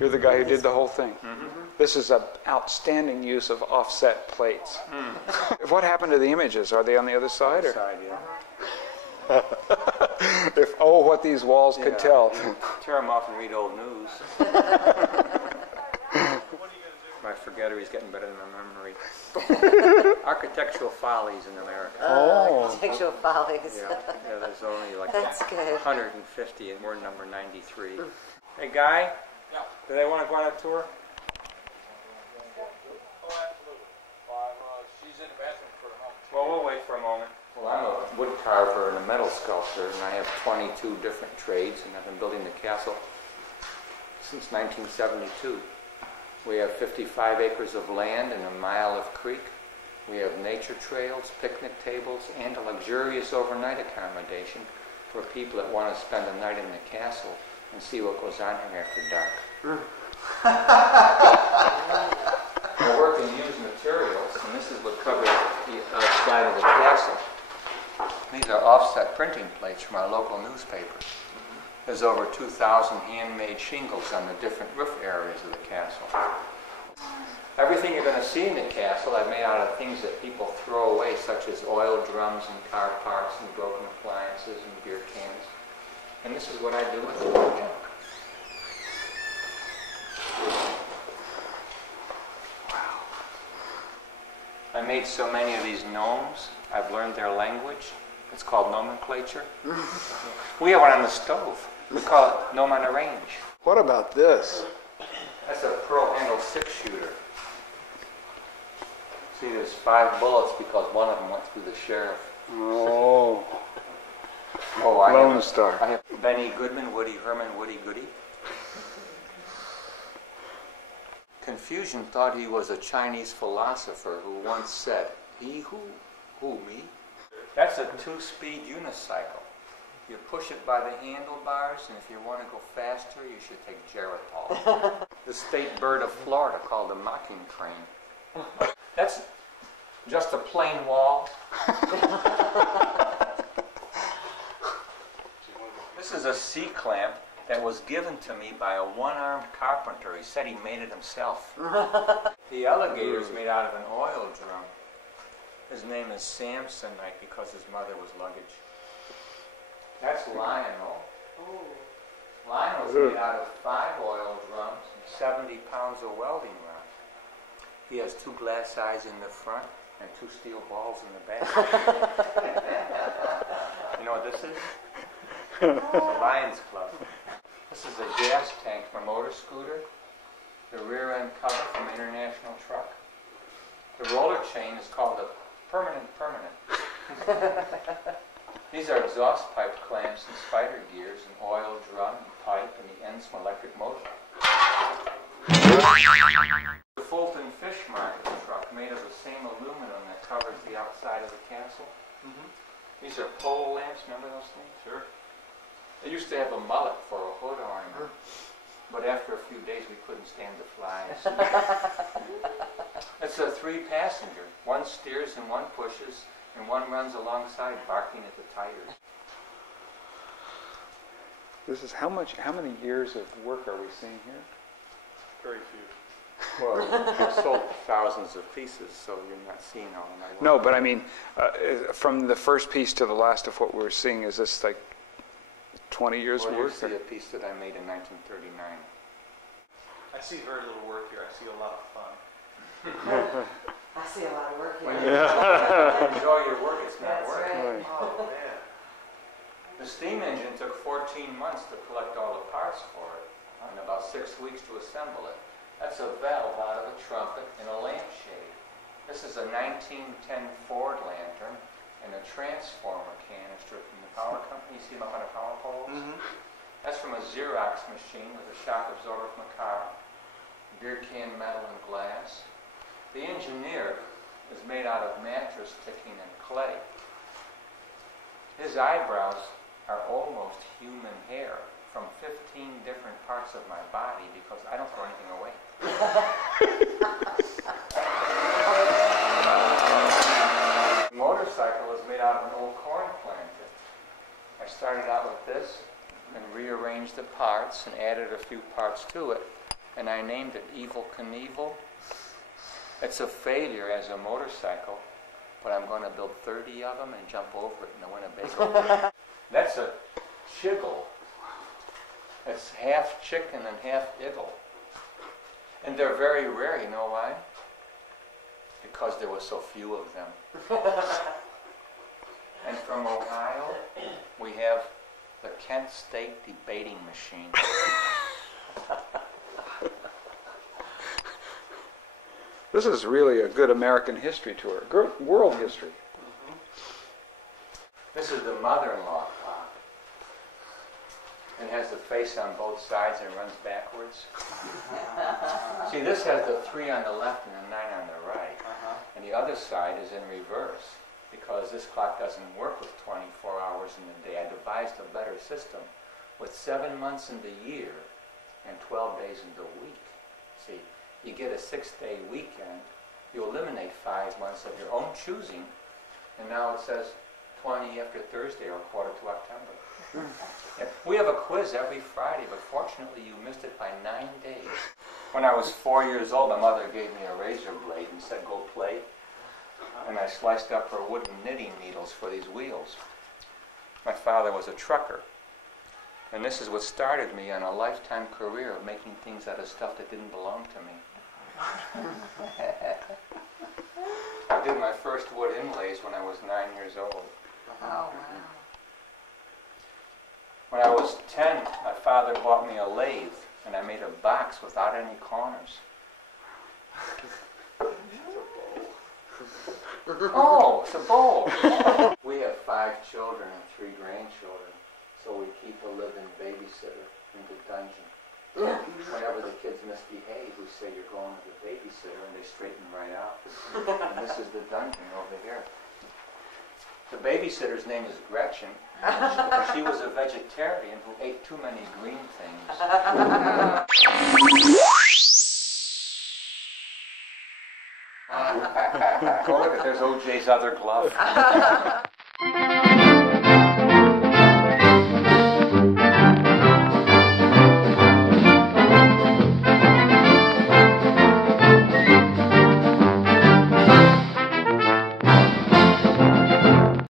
You're the guy who did the whole thing. This is an outstanding use of offset plates. What happened to the images? Are they on the other side? Or? Side, yeah. If, oh, what these walls could tell. Tear them off and read old news. My forgettery's getting better than my memory. Architectural follies in America. Architectural follies. Yeah, there's only like That's good. 150 and we're number 93. Hey, Guy? Yeah. Do they want to go on a tour? Oh, absolutely. She's in the bathroom for a moment. Well, we'll wait for a moment. Well, I'm a wood carver and a metal sculptor, and I have 22 different trades, and I've been building the castle since 1972. We have 55 acres of land and a mile of creek. We have nature trails, picnic tables, and a luxurious overnight accommodation for people that want to spend a night in the castle and see what goes on here after dark. I work in used materials, and this is what covers the outside of the castle. These are offset printing plates from our local newspaper. There's over 2,000 handmade shingles on the different roof areas of the castle. Everything you're going to see in the castle I've made out of things that people throw away, such as oil drums and car parts and broken appliances and beer cans. And this is what I do with the junk. Wow. I made so many of these gnomes, I've learned their language. It's called nomenclature. We have one on the stove. We call it gnome on a range. What about this? That's a pearl-handled 6-shooter. See, there's 5 bullets because one of them went through the sheriff. Oh. Oh, Lone Star. I have Benny Goodman, Woody Herman, Woody Goody. Confucian thought he was a Chinese philosopher who once said, "He who me?" That's a 2-speed unicycle. You push it by the handlebars, and if you want to go faster, you should take Geritol. The state bird of Florida called a mocking crane. That's just a plain wall. This is a C-clamp that was given to me by a one-armed carpenter. He said he made it himself. The alligator's made out of an oil drum. His name is Samsonite because his mother was luggage. That's Lionel. Lionel's made out of 5 oil drums and 70 pounds of welding rods. He has 2 glass eyes in the front and 2 steel balls in the back. You know what this is? It's a Lions Club. This is a gas tank from a motor scooter. The rear end cover from an international truck. The roller chain is called a permanent. These are exhaust pipe clamps and spider gears, an oil drum and pipe, and the ends from an electric motor. The Fulton Fish Market truck made of the same aluminum that covers the outside of the castle. These are pole lamps, remember those things? Sure. They used to have a mullet for a hood ornament, but after a few days we couldn't stand the flies. It's a 3-passenger. One steers and one pushes, and one runs alongside barking at the tires. This is how many years of work are we seeing here? Very few. Well, I've sold thousands of pieces, so you're not seeing all of them. No, but I mean, from the first piece to the last of what we're seeing, is this like 20 years Well, worth? you see a piece that I made in 1939. I see very little work here. I see a lot of fun. I see a lot of work When here. you enjoy your work, it's not That's work. right. Oh, man. The steam engine took 14 months to collect all the parts for it, and about 6 weeks to assemble it. That's a valve out of a trumpet and a lampshade. This is a 1910 Ford lantern and a transformer canister from the power company. You see them up on the power poles? That's from a Xerox machine with a shock absorber from a car, beer can metal and glass. The engineer is made out of mattress ticking and clay. His eyebrows are almost human hair from 15 different parts of my body because I don't throw anything away. The motorcycle is made out of an old corn planter. I started out with this and rearranged the parts and added a few parts to it. and I named it Evil Knievel. It's a failure as a motorcycle, but I'm going to build 30 of them and jump over it in a Winnebago. That's a chiggle. It's half chicken and half eagle. And they're very rare, you know why? Because there were so few of them. And from Ohio, we have the Kent State debating machine. This is really a good American history tour, world history. This is the mother-in-law clock. It has the face on both sides and runs backwards. See, this has the 3 on the left and the 9 on the right. And the other side is in reverse, because this clock doesn't work with 24 hours in the day. I devised a better system with 7 months in the year and 12 days in the week. See, you get a 6-day weekend, you eliminate 5 months of your own choosing, and now it says 20 after Thursday or quarter to October. Yeah, we have a quiz every Friday, but fortunately you missed it by 9 days. When I was 4 years old, my mother gave me a razor blade and said, go play. And I sliced up her wooden knitting needles for these wheels. My father was a trucker. And this is what started me on a lifetime career of making things out of stuff that didn't belong to me. I did my first wood inlays when I was 9 years old. Oh, wow. When I was 10, my father bought me a lathe, and I made a box without any corners. Oh, it's a bowl. We have 5 children and 3 grandchildren, so we keep a living babysitter in the dungeon. Whenever the kids misbehave, we say, you're going to the babysitter, and they straighten right out. And this is the dungeon over here. The babysitter's name is Gretchen. She was a vegetarian who ate too many green things. Oh, look, there's OJ's other glove.